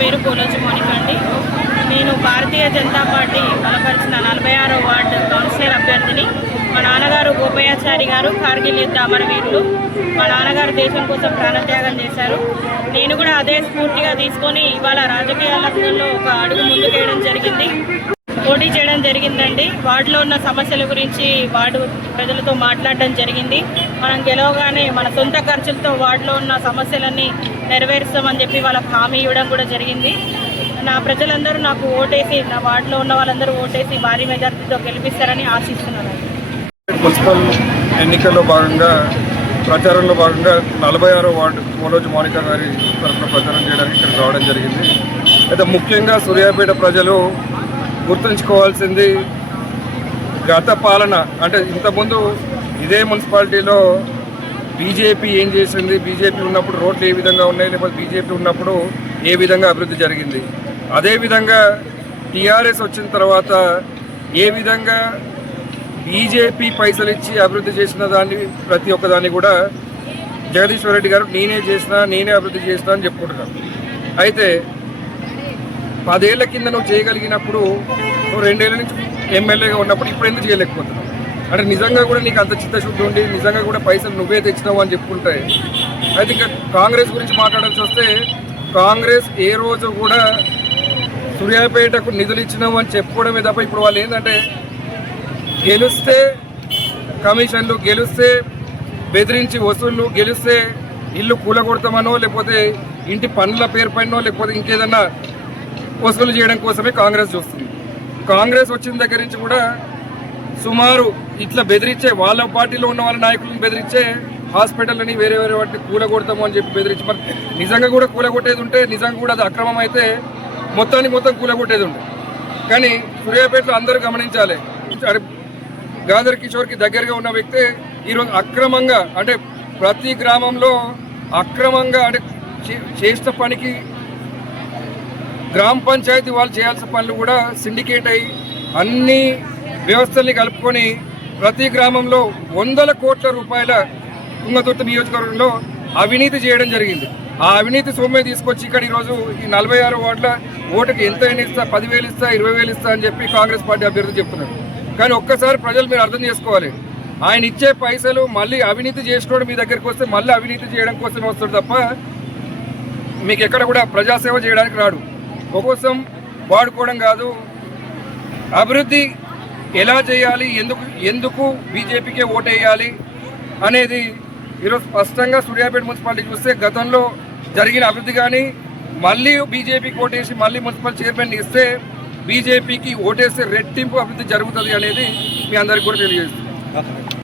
పేరు పోలోజు మోనిక అండి. నేను భారతీయ జనతా పార్టీ బలపరిచిన నలభై ఆరో వార్డు కౌన్సిలర్ అభ్యర్థిని. మా నాన్నగారు గోపయాచారి గారు కార్గిల్ యుద్ధ అమరవీరులు. మా నాన్నగారు దేశం కోసం ప్రాణత్యాగం చేశారు. నేను కూడా అదే స్ఫూర్తిగా తీసుకొని ఇవాళ రాజకీయ రంగంలో ఒక అడుగు ముందుకేయడం జరిగింది. పోటీ చేయడం జరిగిందండి. వార్డులో ఉన్న సమస్యల గురించి వార్డు ప్రజలతో మాట్లాడడం జరిగింది. మనం గెలవగానే మన సొంత ఖర్చులతో వార్డులో ఉన్న సమస్యలన్నీ నెరవేరుస్తామని చెప్పి వాళ్ళకి హామీ ఇవ్వడం కూడా జరిగింది. నా ప్రజలందరూ నాకు ఓటేసి నా వార్డులో ఉన్న వాళ్ళందరూ ఓటేసి భారీ మెజార్టీతో గెలిపిస్తారని ఆశిస్తున్నాను. మున్సిపల్ ఎన్నికల్లో భాగంగా ప్రచారంలో భాగంగా నలభై ఆరో వార్డు పోలోజు మోనికా గారి తరఫున ప్రచారం చేయడానికి ఇక్కడ రావడం జరిగింది. అయితే ముఖ్యంగా సూర్యాపేట ప్రజలు గుర్తుంచుకోవాల్సింది గత పాలన అంటే ఇంతకుముందు ఇదే మున్సిపాలిటీలో బీజేపీ ఏం చేసింది? బీజేపీ ఉన్నప్పుడు రోడ్లు ఏ విధంగా ఉన్నాయి? లేకపోతే బీజేపీ ఉన్నప్పుడు ఏ విధంగా అభివృద్ధి జరిగింది? అదేవిధంగా టీఆర్ఎస్ వచ్చిన తర్వాత ఏ విధంగా బీజేపీ పైసలు ఇచ్చి అభివృద్ధి చేసిన దాన్ని ప్రతి ఒక్కదాన్ని కూడా జగదీశ్వర్ రెడ్డి గారు నేనే చేసిన నేనే అభివృద్ధి చేసిన అని చెప్పుకుంటున్నాను అయితే పదేళ్ళ కింద నువ్వు చేయగలిగినప్పుడు నువ్వు రెండేళ్ళ నుంచి ఎమ్మెల్యేగా ఉన్నప్పుడు ఇప్పుడు ఎందుకు చేయలేకపోతున్నావు? అంటే నిజంగా కూడా నీకు అంత చిత్తశుద్ధి ఉండి నిజంగా కూడా పైసలు నువ్వే తెచ్చినావు అని చెప్పుకుంటే అయితే ఇంకా కాంగ్రెస్ గురించి మాట్లాడాల్సి వస్తే కాంగ్రెస్ ఏ రోజు కూడా సూర్యాపేటకు నిధులు ఇచ్చినావు అని చెప్పుకోవడమే తప్ప ఇప్పుడు వాళ్ళు ఏంటంటే గెలిస్తే కమిషన్లు గెలిస్తే బెదిరించి వసూళ్ళు గెలిస్తే ఇల్లు కూలగొడతామనో లేకపోతే ఇంటి పనుల పేరు పైనో లేకపోతే ఇంకేదన్నా వసూలు చేయడం కోసమే కాంగ్రెస్ చూస్తుంది. కాంగ్రెస్ వచ్చిన దగ్గర నుంచి కూడా సుమారు ఇట్లా బెదిరించే వాళ్ళ పార్టీలో ఉన్న వాళ్ళ నాయకులను బెదిరించే హాస్పిటల్ని వేరే వేరే వాటిని కూలగొడతాము అని చెప్పి బెదిరించి మరి నిజంగా కూడా కూలగొట్టేది ఉంటే నిజంగా కూడా అది అక్రమం అయితే మొత్తానికి మొత్తం కూలగొట్టేది ఉండే కానీ సూర్యాపేటలో అందరూ గమనించాలి. అరే గాంధర్ కిషోర్కి దగ్గరగా ఉన్న వ్యక్తే ఈరోజు అక్రమంగా అంటే ప్రతి గ్రామంలో అక్రమంగా అంటే చే- చేసిన పనికి గ్రామ పంచాయతీ వాళ్ళు చేయాల్సిన పనులు కూడా సిండికేట్ అయ్యి అన్ని వ్యవస్థల్ని కలుపుకొని ప్రతి గ్రామంలో వందల కోట్ల రూపాయల తుంగతుర్తి నియోజకవర్గంలో అవినీతి చేయడం జరిగింది. ఆ అవినీతి సొమ్మే తీసుకొచ్చి ఇక్కడ ఈరోజు ఈ నలభై ఆరు వార్డుల ఓటుకి ఎంత అయినా ఇస్తా పదివేలు ఇస్తా ఇరవై వేలు ఇస్తా అని చెప్పి కాంగ్రెస్ పార్టీ అభ్యర్థి చెప్తున్నారు. కానీ ఒక్కసారి ప్రజలు మీరు అర్థం చేసుకోవాలి. ఆయన ఇచ్చే పైసలు మళ్ళీ అవినీతి చేసుకోవడం మీ దగ్గరికి వస్తే మళ్ళీ అవినీతి చేయడం కోసమే వస్తాడు తప్ప మీకు ఎక్కడ కూడా ప్రజాసేవ చేయడానికి రాడు. కోసం వాడుకోవడం కాదు. అభివృద్ధి ఎలా చేయాలి? ఎందుకు ఎందుకు బీజేపీకే ఓటేయాలి? అనేది ఈరోజు స్పష్టంగా సూర్యాపేట మున్సిపాలిటీ చూస్తే గతంలో జరిగిన అభివృద్ధి కానీ మళ్ళీ బీజేపీకి ఓటేసి మళ్ళీ మున్సిపల్ చైర్మన్ ఇస్తే బీజేపీకి ఓటేస్తే రెట్టింపు అభివృద్ధి జరుగుతుంది అనేది మీ అందరికీ కూడా తెలియజేస్తుంది